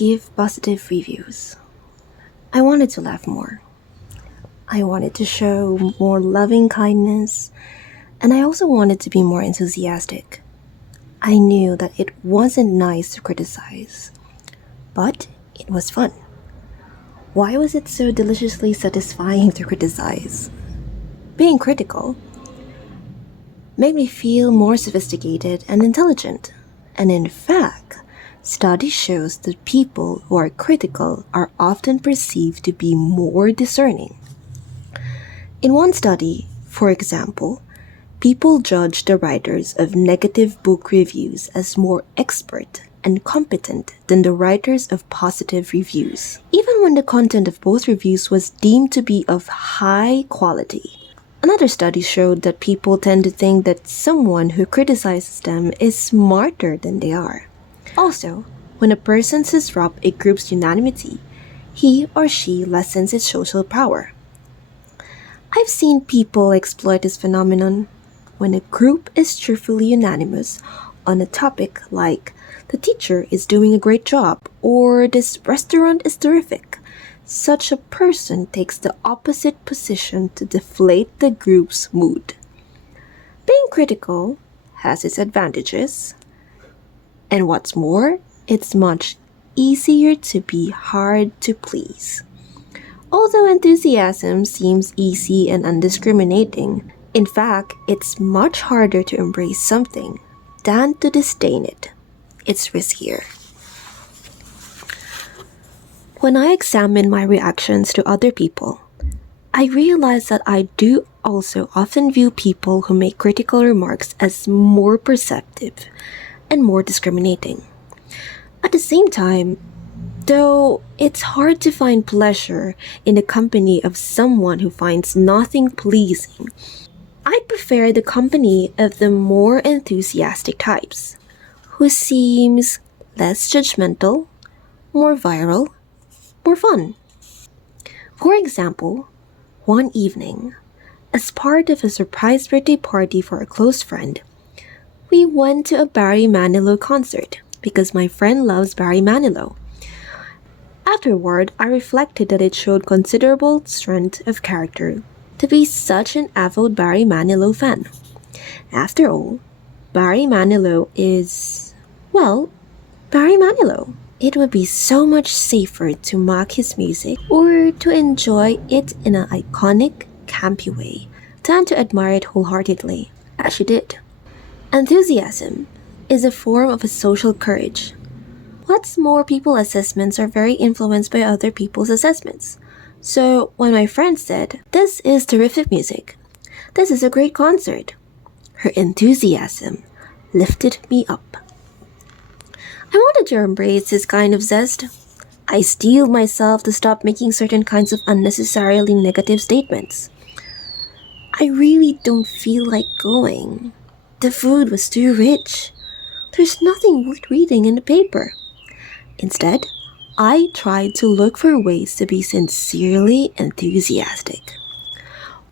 give positive reviews. I wanted to laugh more. I wanted to show more loving kindness, and I also wanted to be more enthusiastic. I knew that it wasn't nice to criticize, but it was fun. Why was it so deliciously satisfying to criticize? Being critical made me feel more sophisticated and intelligent. And in fact, study shows that people who are critical are often perceived to be more discerning. In one study, for example, people judged the writers of negative book reviews as more expert and competent than the writers of positive reviews, even when the content of both reviews was deemed to be of high quality. Another study showed that people tend to think that someone who criticizes them is smarter than they are. Also, when a person disrupts a group's unanimity, he or she lessens its social power. I've seen people exploit this phenomenon. When a group is cheerfully unanimous on a topic like the teacher is doing a great job or this restaurant is terrific, such a person takes the opposite position to deflate the group's mood. Being critical has its advantages, and what's more, it's much easier to be hard to please. Although enthusiasm seems easy and undiscriminating, in fact, it's much harder to embrace something than to disdain it. It's riskier. When I examine my reactions to other people, I realize that I do also often view people who make critical remarks as more perceptive and more discriminating. At the same time, though it's hard to find pleasure in the company of someone who finds nothing pleasing, I prefer the company of the more enthusiastic types, who seems less judgmental, more viral, more fun. For example, one evening, as part of a surprise birthday party for a close friend, we went to a Barry Manilow concert because my friend loves Barry Manilow. Afterward, I reflected that it showed considerable strength of character to be such an avid Barry Manilow fan. After all, Barry Manilow is, well, Barry Manilow. It would be so much safer to mock his music or to enjoy it in an iconic, campy way than to admire it wholeheartedly, as she did. Enthusiasm is a form of a social courage. What's more, people's assessments are very influenced by other people's assessments. So when my friend said, "This is terrific music. This is a great concert," her enthusiasm lifted me up. I wanted to embrace this kind of zest. I steeled myself to stop making certain kinds of unnecessarily negative statements. I really don't feel like going. The food was too rich. There's nothing worth reading in the paper. Instead, I tried to look for ways to be sincerely enthusiastic.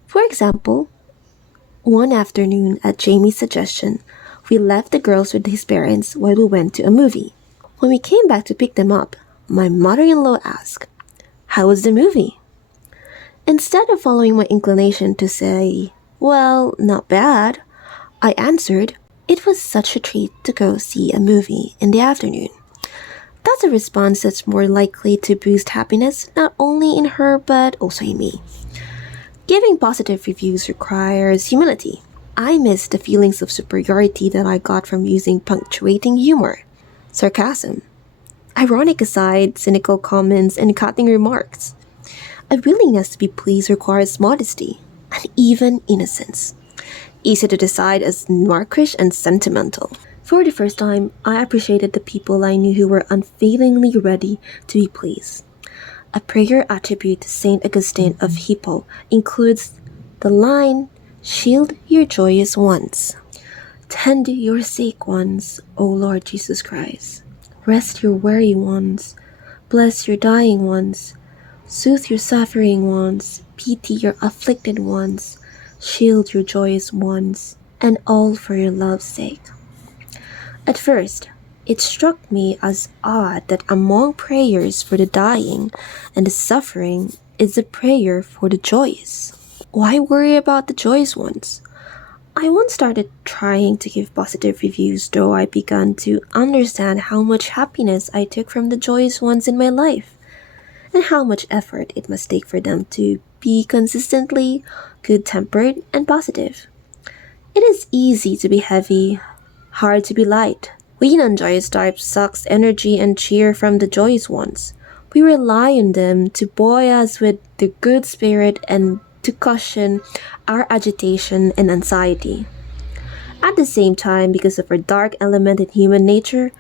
For example, one afternoon at Jamie's suggestion, we left the girls with his parents while we went to a movie. When we came back to pick them up, my mother-in-law asked, "How was the movie?" Instead of following my inclination to say, "Well, not bad," I answered, "It was such a treat to go see a movie in the afternoon." That's a response that's more likely to boost happiness not only in her but also in me. Giving positive reviews requires humility. I miss the feelings of superiority that I got from using punctuating humor, sarcasm, ironic aside, cynical comments, and cutting remarks. A willingness to be pleased requires modesty and even innocence. Easy to decide as narcish and sentimental. For the first time, I appreciated the people I knew who were unfailingly ready to be pleased. A prayer attribute to Saint Augustine of Hippo includes the line, "Shield your joyous ones. Tend your sick ones, O Lord Jesus Christ. Rest your weary ones. Bless your dying ones. Soothe your suffering ones. Pity your afflicted ones. Shield your joyous ones. And all for your love's sake." At first, It struck me as odd that among prayers for the dying and the suffering is a prayer for the joyous. Why worry about the joyous ones? I once started trying to give positive reviews, though I began to understand how much happiness I took from the joyous ones in my life, and how much effort it must take for them to be consistently good tempered and positive. It is easy to be heavy, hard to be light. We non-joyous types sucks energy and cheer from the joyous ones. We rely on them to buoy us with the good spirit and to cushion our agitation and anxiety. At the same time, because of our dark element in human nature,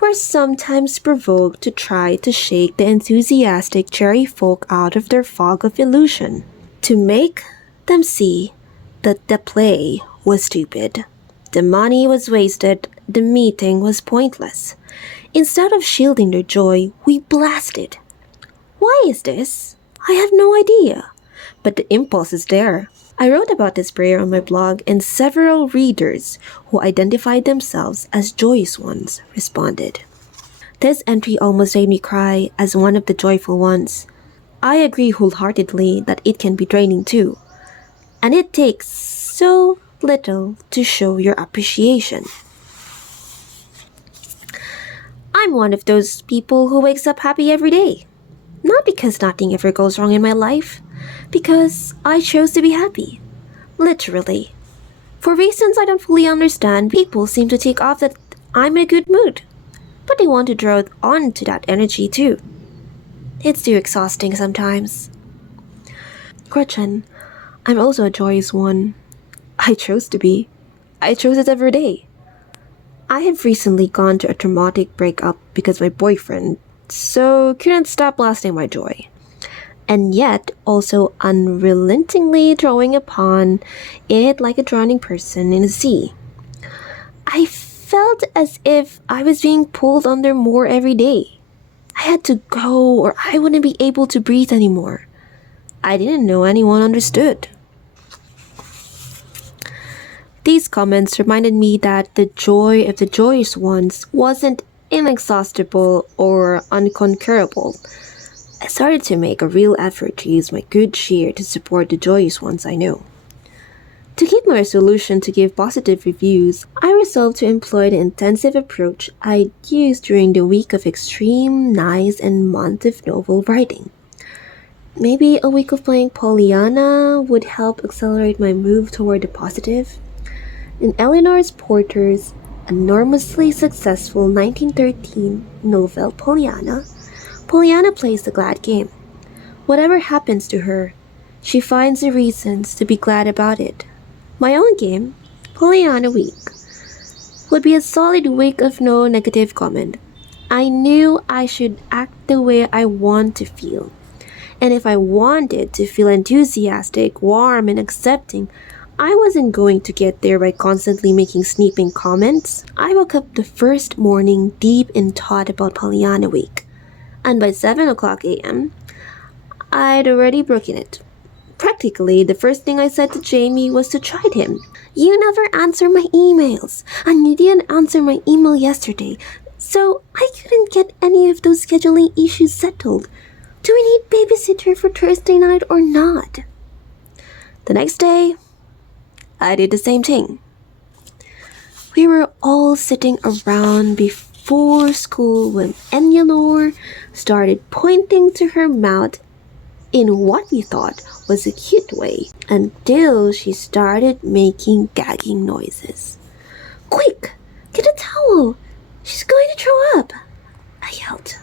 we're sometimes provoked to try to shake the enthusiastic cherry folk out of their fog of illusion, to make them see that the play was stupid, the money was wasted, the meeting was pointless. Instead of shielding their joy, we blast it. Why is this? I have no idea. But the impulse is there. I wrote about this prayer on my blog, and several readers who identified themselves as joyous ones responded. This entry almost made me cry as one of the joyful ones. I agree wholeheartedly that it can be draining too, and it takes so little to show your appreciation. I'm one of those people who wakes up happy every day. Not because nothing ever goes wrong in my life, because I chose to be happy. Literally. For reasons I don't fully understand, people seem to take off that I'm in a good mood, but they want to draw on to that energy too. It's too exhausting sometimes. Gretchen, I'm also a joyous one. I chose to be. I chose it every day. I have recently gone to a traumatic breakup because my boyfriend, so couldn't stop blasting my joy, and yet also unrelentingly drawing upon it like a drowning person in a sea. I felt as if I was being pulled under more every day. I had to go or I wouldn't be able to breathe anymore. I didn't know anyone understood. These comments reminded me that the joy of the joyous ones wasn't inexhaustible or unconquerable. I started to make a real effort to use my good cheer to support the joyous ones I know. To keep my resolution to give positive reviews, I resolved to employ the intensive approach I used during the week of extreme, nice, and month of novel writing. Maybe a week of playing Pollyanna would help accelerate my move toward the positive. In Eleanor Porter's enormously successful 1913 novel Pollyanna, Pollyanna plays the glad game. Whatever happens to her, she finds the reasons to be glad about it. My own game, Pollyanna Week, would be a solid week of no negative comment. I knew I should act the way I want to feel. And if I wanted to feel enthusiastic, warm, and accepting, I wasn't going to get there by constantly making snipping comments. I woke up the first morning deep in thought about Pollyanna Week, and by 7 o'clock a.m., I'd already broken it. Practically, the first thing I said to Jamie was to chide him. You never answer my emails, and you didn't answer my email yesterday, so I couldn't get any of those scheduling issues settled. Do we need babysitter for Thursday night or not? The next day, I did the same thing. We were all sitting around before school when Eleanor started pointing to her mouth in what we thought was a cute way until she started making gagging noises. Quick, get a towel! She's going to throw up! I yelled.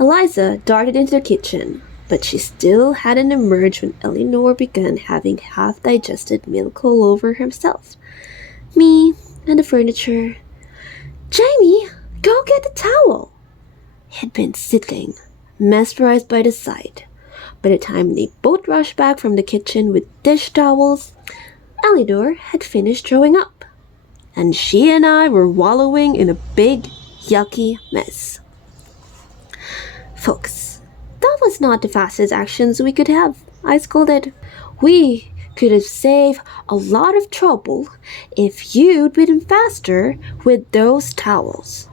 Eliza darted into the kitchen, but she still hadn't emerged when Eleanor began having half-digested milk all over herself, me, and the furniture. Jamie, go get the towel! He had been sitting, mesmerized by the sight. By the time they both rushed back from the kitchen with dish towels, Eleanor had finished throwing up, and she and I were wallowing in a big, yucky mess. Folks, that was not the fastest actions we could have, I scolded. We could have saved a lot of trouble if you'd been faster with those towels.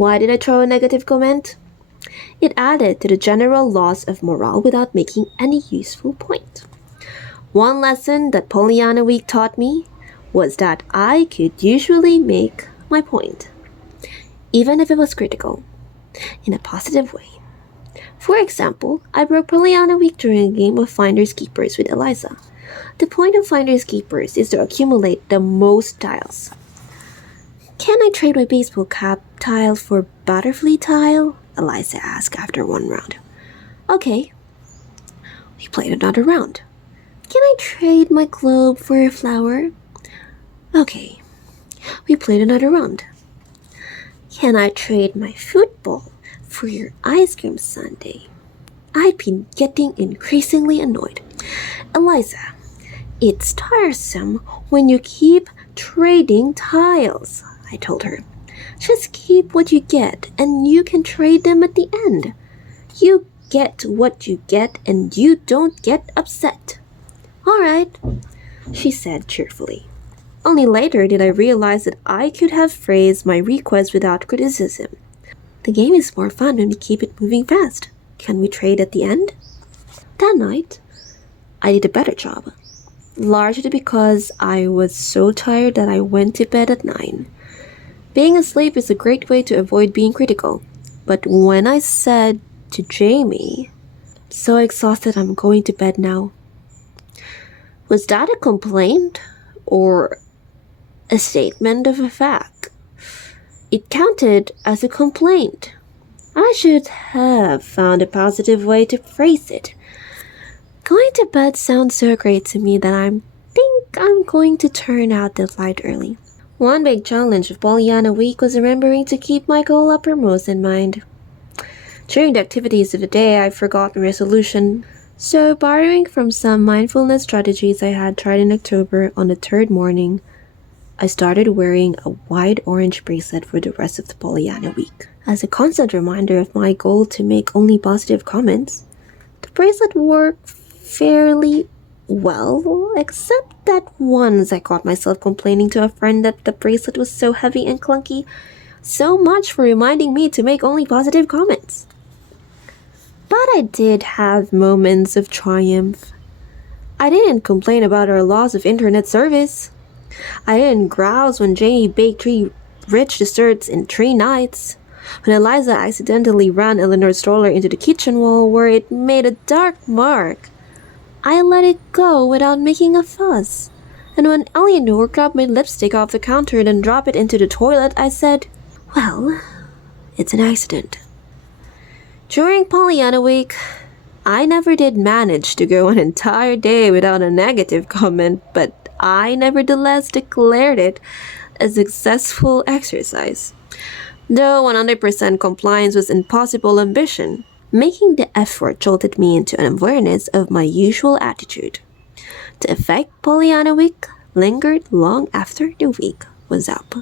Why did I throw a negative comment? It added to the general loss of morale without making any useful point. One lesson that Pollyanna Week taught me was that I could usually make my point, even if it was critical, in a positive way. For example, I broke Pollyanna Week during a game of Finders Keepers with Eliza. The point of Finders Keepers is to accumulate the most tiles. Can I trade my baseball cap tile for butterfly tile? Eliza asked after one round. Okay. We played another round. Can I trade my globe for a flower? Okay. We played another round. Can I trade my football for your ice cream sundae? I'd been getting increasingly annoyed. Eliza, it's tiresome when you keep trading tiles, I told her. Just keep what you get and you can trade them at the end. You get what you get and you don't get upset. All right, she said cheerfully. Only later did I realize that I could have phrased my request without criticism. The game is more fun when we keep it moving fast. Can we trade at the end? That night, I did a better job. Largely because I was so tired that I went to bed at 9. Being asleep is a great way to avoid being critical. But when I said to Jamie, "So exhausted I'm going to bed now," was that a complaint or a statement of a fact? It counted as a complaint. I should have found a positive way to phrase it. Going to bed sounds so great to me that I think I'm going to turn out the light early. One big challenge of Pollyanna Week was remembering to keep my goal uppermost in mind. During the activities of the day, I forgot my resolution. So, borrowing from some mindfulness strategies I had tried in October, on the third morning, I started wearing a wide orange bracelet for the rest of the Pollyanna Week. As a constant reminder of my goal to make only positive comments, the bracelet worked fairly well, except that once I caught myself complaining to a friend that the bracelet was so heavy and clunky. So much for reminding me to make only positive comments. But I did have moments of triumph. I didn't complain about our loss of internet service. I didn't grouse when Jamie baked 3 rich desserts in 3 nights. When Eliza accidentally ran Eleanor's stroller into the kitchen wall where it made a dark mark, I let it go without making a fuss. And when Eleanor grabbed my lipstick off the counter and then dropped it into the toilet, I said, "Well, it's an accident." During Pollyanna Week, I never did manage to go an entire day without a negative comment, but I nevertheless declared it a successful exercise. Though 100% compliance was impossible ambition, making the effort jolted me into an awareness of my usual attitude. The effect Pollyanna Week lingered long after the week was up.